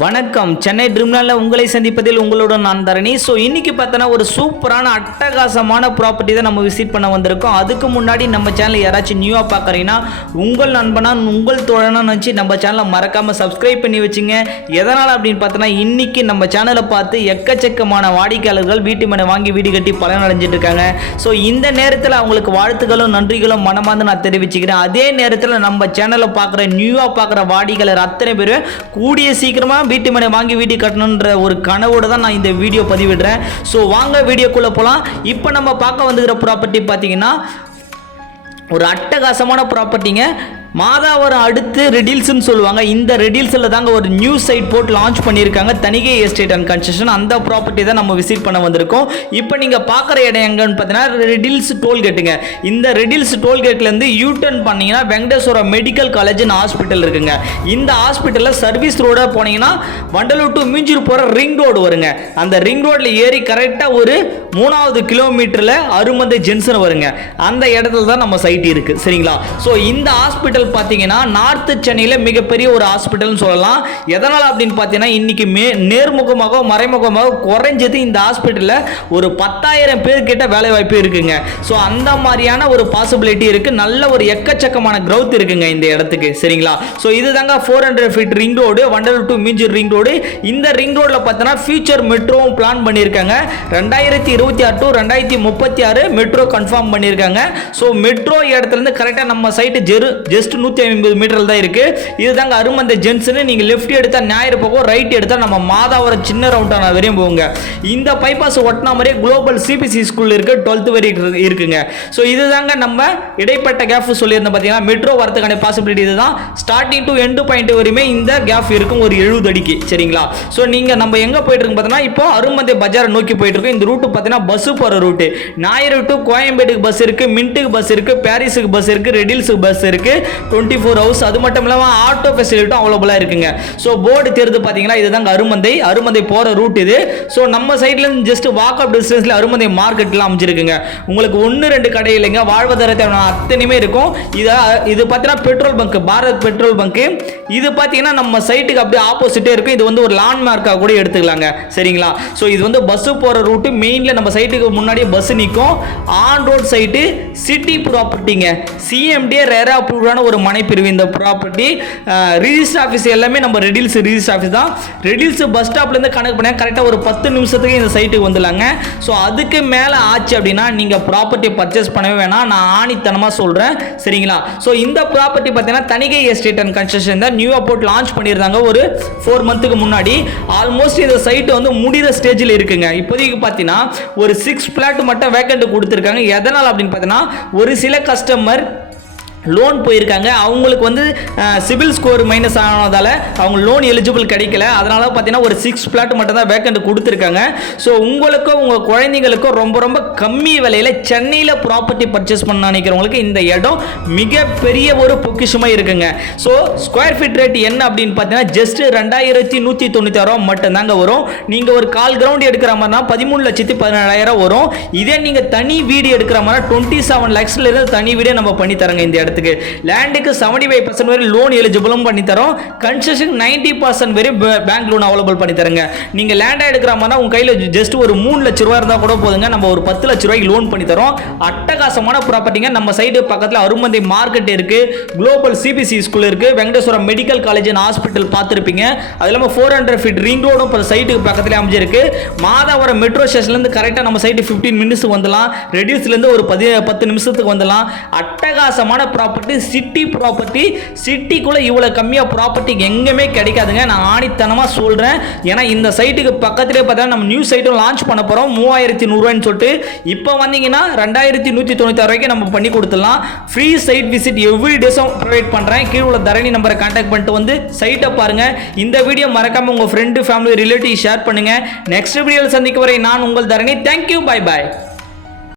வணக்கம். சென்னை ட்ரீம்லேண்டில் உங்களை சந்திப்பதில் உங்களுடன் நான் தரணி. ஸோ இன்றைக்கி பார்த்தோன்னா ஒரு சூப்பரான அட்டகாசமான ப்ராப்பர்ட்டி தான் நம்ம விசிட் பண்ண வந்திருக்கோம். அதுக்கு முன்னாடி நம்ம சேனல் யாராச்சும் நியூவாக பார்க்குறீங்கன்னா உங்கள் நண்பனா உங்கள் தோழனா நினச்சி நம்ம சேனலை மறக்காமல் சப்ஸ்கிரைப் பண்ணி வச்சுங்க. எதனால் அப்படின்னு பார்த்தோன்னா இன்றைக்கி நம்ம சேனலை பார்த்து எக்கச்சக்கமான வாடிக்கையாளர்கள் வீட்டு மனை வாங்கி வீடு கட்டி பலனடைஞ்சிட்டு இருக்காங்க. ஸோ இந்த நேரத்தில் அவங்களுக்கு வாழ்த்துக்களும் நன்றிகளும் மனமார்ந்து நான் தெரிவிச்சுக்கிறேன். அதே நேரத்தில் நம்ம சேனலை பார்க்குற நியூவாக பார்க்குற வாடிக்கையாளர் அத்தனை பேர் கூடிய சீக்கிரமாக வீட்டு மனை வாங்கி வீடு கட்டணுன்ற ஒரு கனவோடு தான் நான் இந்த வீடியோ பதிவிடுறேன். ஸோ வாங்க வீடியோக்குள்ளே போகலாம். இப்போ நம்ம பார்க்க வந்துக்கிற ப்ராப்பர்ட்டி பார்த்தீங்கன்னா ஒரு அட்டகாசமான ப்ராப்பர்ட்டிங்க. மாதாவரம் அடுத்து ரெடில்ஸ்ன்னு சொல்லுவாங்க. இந்த ரெடில்ஸில் தாங்க ஒரு நியூ சைட் போட்டு லான்ச் பண்ணியிருக்காங்க, தணிகை எஸ்டேட் அண்ட் கன்ஸ்ட்ரக்ஷன். அந்த ப்ராப்பர்ட்டி தான் நம்ம விசிட் பண்ண வந்திருக்கோம். இப்போ நீங்கள் பார்க்குற இடம் எங்கன்னு பார்த்தீங்கன்னா ரெடில்ஸ் டோல்கேட்டுங்க. இந்த ரெடில்ஸ் டோல்கேட்லேருந்து யூடர்ன் பண்ணிங்கன்னா வெங்கடேஸ்வரா மெடிக்கல் காலேஜ் ஹாஸ்பிட்டல் இருக்குங்க. இந்த ஹாஸ்பிட்டலில் சர்வீஸ் ரோடாக போனீங்கன்னா வண்டலூர் டு மீஞ்சூர் போகிற ரிங் ரோடு வருங்க. அந்த ரிங் ரோடில் ஏறி கரெக்டாக ஒரு 3வது கிலோமீட்டரில் அருமந்தை ஜென்சன் வருங்க. அந்த இடத்துல தான் நம்ம சைட் இருக்குது, சரிங்களா? ஸோ இந்த ஹாஸ்பிட்டல் பார்த்தீங்கன்னா நார்த் சென்னையில் மிகப்பெரிய ஒரு ஹாஸ்பிட்டல்னு சொல்லலாம். எதனால் அப்படின்னு பார்த்தீங்கன்னா இன்னைக்கு நேர்முகமாக மறைமுகமாக குறைஞ்சது இந்த ஹாஸ்பிட்டலில் ஒரு 10,000 பேர் கிட்ட வேலை வாய்ப்பு இருக்குங்க. ஸோ அந்த மாதிரியான ஒரு பாசிபிலிட்டி இருக்கு. நல்ல ஒரு எக்கச்சக்கமான growth இருக்குங்க இந்த இடத்துக்கு, சரிங்களா? ஸோ இதுதாங்க 400 feet ring road, Vandalur to Minjur ring road. இந்த ரிங் ரோடில் பார்த்தோன்னா ஃபியூச்சர் மெட்ரோவும் பிளான் பண்ணியிருக்காங்க. 2026 டு 2036 மெட்ரோ கன்ஃபார்ம் பண்ணியிருக்காங்க. ஸோ மெட்ரோ இடத்துலேருந்து கரெக்டாக நம்ம சைட்டு ஜஸ்ட் 150 மீட்டர் தான் இருக்கு. இதுதாங்க அருமந்தை ஜென்சன். நீங்க லெஃப்ட் எடுத்தா ஞாயிறு போகும், ரைட் எடுத்தா நம்ம மாதாவரம் சின்ன ரவுண்டான வரையும் போங்க. இந்த பைபாஸ் ஒட்டின மாதிரியே குளோபல் சிபிசி ஸ்கூல் இருக்கு, 12th வரைக்கும் இருக்குங்க. ஸோ இதுதாங்க நம்ம இடைப்பட்ட கேப் சொல்லியிருந்தோம். பார்த்தீங்கன்னா மெட்ரோ வரதுக்கான பாசிபிலிட்டி இதுதான். ஸ்டார்டிங் டு எண்டு பாயிண்ட் வரையுமே இந்த கேப் இருக்கும், ஒரு 70 அடிக்கு, சரிங்களா? ஸோ நீங்க நம்ம எங்க போயிட்டு இருக்கு பார்த்தீங்கன்னா இப்போ அருமந்தை பஜார் நோக்கி போயிட்டு இருக்கோம். இந்த ரூட் பார்த்தீங்கன்னா பஸ் போற ரூட். ஞாயிறு டு கோயம்பேடுக்கு பஸ் இருக்கு, மின்ட்டுக்கு பஸ் இருக்கு, பாரிஸுக்கு பஸ் இருக்கு, ரெடில்ஸுக்கு பஸ் இருக்கு, 24 ஹவர்ஸ். அது மட்டும் இல்லாமல் ஆட்டோ ஃபெசிலிட்டியும் அவைலபிளாக இருக்குங்க. ஸோ போர்டு தெரிந்து பார்த்தீங்கன்னா இதுதாங்க அருமந்தை போகிற ரூட் இது. ஸோ நம்ம சைட்லேருந்து ஜஸ்ட் வாக் அப் டிஸ்டன்ஸில் அருமந்தை மார்க்கெட்லாம் அமைச்சிருக்குங்க. உங்களுக்கு 1-2 கடை இல்லைங்க, வாழ்வாதாரத்தை அத்தனையுமே இருக்கும். இது பார்த்தீங்கன்னா petrol bunk, Bharat petrol bunk. இது பார்த்தீங்கன்னா நம்ம சைட்டுக்கு அப்படியே ஆப்போசிட்டே இருக்கும். இது வந்து ஒரு லேண்ட்மார்க்காக கூட எடுத்துக்கலாங்க, சரிங்களா? ஸோ இது வந்து பஸ் போகிற ரூட்டு. மெயினில் நம்ம சைட்டுக்கு முன்னாடியே பஸ் நிற்கும். ஆன் ரோட் சைட்டு சிட்டி ப்ராப்பர்ட்டிங்க. சிஎம்டிஏ ரேரா அப்ரூவ்டான ஒரு மனைப்பிரிவு. இந்த ப்ராப்பர்ட்டி ரிஜிஸ்டர் ஆஃபீஸ் எல்லாமே நம்ம ரெடில்ஸ் ரிஜிஸ்டர் ஆஃபீஸ் தான். ரெடில்ஸ் பஸ் ஸ்டாப்லேருந்து கனெக்ட் பண்ண கரெக்டாக ஒரு 10 நிமிஷத்துக்கு இந்த சைட்டுக்கு வந்துடலாங்க. ஸோ அதுக்கு மேலே ஆச்சு அப்படின்னா நீங்கள் ப்ராப்பர்ட்டி பர்ச்சேஸ் பண்ணவே வேணாம், நான் ஆணித்தனமாக சொல்கிறேன், சரிங்களா? ஸோ இந்த ப்ராப்பர்ட்டி பார்த்தீங்கன்னா தணிகை எஸ்டேட் அண்ட் கன்ஸ்ட்ரக்ஷன் தான் நியூ அபோட் லான்ச் பண்ணியிருந்தாங்க ஒரு 4 மந்த்துக்கு முன்னாடி. ஆல்மோஸ்ட் இந்த சைட்டு வந்து முடிகிற ஸ்டேஜில் இருக்குங்க. இப்போதைக்கு பார்த்தீங்கன்னா ஒரு 6 பிளாட் மட்டும் வேக்கண்ட் கொடுத்துருக்காங்க. எதனால் அப்படின்னு பார்த்தீங்கன்னா ஒரு சில கஸ்டமர் லோன் போயிருக்காங்க. அவங்களுக்கு வந்து சிபில் ஸ்கோர் மைனஸ் ஆனதால் அவங்க லோன் எலிஜிபிள் கிடைக்கல. அதனால பார்த்தீங்கன்னா ஒரு 6 பிளாட் மட்டும் தான் வேக்கண்ட் கொடுத்துருக்காங்க. ஸோ உங்களுக்கும் உங்கள் குழந்தைங்களுக்கும் ரொம்ப ரொம்ப கம்மி விலையில் சென்னையில் ப்ராப்பர்ட்டி பர்ச்சேஸ் பண்ண நினைக்கிறவங்களுக்கு இந்த இடம் மிகப்பெரிய ஒரு பொக்கிஷமாக இருக்குங்க. ஸோ ஸ்கொயர் ஃபீட் ரேட் என்ன அப்படின்னு பார்த்தீங்கன்னா ஜஸ்ட் 2196 மட்டும்தாங்க வரும். நீங்கள் ஒரு கால் கிரவுண்ட் எடுக்கிற மாதிரினா 13,17,000 வரும். இதே நீங்கள் தனி வீடு எடுக்கிற மாதிரி 27 lakhsலேருந்து தனி வீடே நம்ம பண்ணி தரங்க. இந்த இடத்துக்கு லேண்டுக்கு 75% வரை லோன் எலிஜிபிளும் பண்ணி தரோம். கன்ஸ்ட்ரக்ஷன் 90% வரை பேங்க் லோன் அவைலபிள் பண்ணி தரங்க. நீங்க லேண்டா எடுக்கிற மாதிரி உங்க கையில ஜஸ்ட் ஒரு 3 லட்ச ரூபாய் இருந்தா கூட போதுங்க, நம்ம ஒரு 10 லட்ச ரூபாய்க்கு லோன் பண்ணி தரோம். அட்டகாசமான ப்ராப்பர்ட்டிங்க. நம்ம சைடு பக்கத்தில் அருமந்தை மார்க்கெட் இருக்கு, குளோபல் சிபிசி ஸ்கூல் இருக்கு, Venkateswara medical college and hospital பார்த்துருப்பீங்க. அது இல்லாமல் 400 ஃபீட் ரிங் ரோடும் சைட்டுக்கு பக்கத்தில் அமைஞ்சிருக்கு. மாதாவரம் மெட்ரோ ஸ்டேஷன்லேருந்து கரெக்டாக நம்ம சைட்டு 15 மினிட்ஸ் வந்துடலாம். ரெடியூஸ்லேருந்து ஒரு 10 நிமிஷத்துக்கு வந்துடலாம். அட்டகாசமான ப்ராப்பர்ட்டி, சிட்டி ப்ராப்பர்ட்டி. சிட்டிக்குள்ள இவ்வளவு கம்மியா ப்ராப்பர்ட்டி எங்கேயுமே கிடைக்காதுங்க, நான் ஆணித்தனமாக சொல்றேன். ஏன்னா இந்த சைட்டுக்கு பக்கத்திலே பார்த்தா நம்ம நியூ சைட்டும் லான்ச் பண்ண போறோம் 3100 ரூபாய்னு சொல்லிட்டு. இப்போ வந்தீங்கன்னா 2196 ரூபாய்க்கு நம்ம பண்ணி கொடுத்துடலாம். ஃப்ரீ சைட் விசிட் எவ்ரி டேஸும் ப்ரொவைட் பண்றேன். கீழே உள்ள தரணி நம்பரை கான்டாக்ட் பண்ணிட்டு வந்து சைட்டை பாருங்க. இந்த வீடியோ மறக்காம உங்க ஃப்ரெண்டு ஃபேமிலி ரிலேட்டிவ் ஷேர் பண்ணுங்க. நெக்ஸ்ட் வீடியோவில் சந்திக்க வரை நான் உங்கள் தரணி. Thank you, bye bye.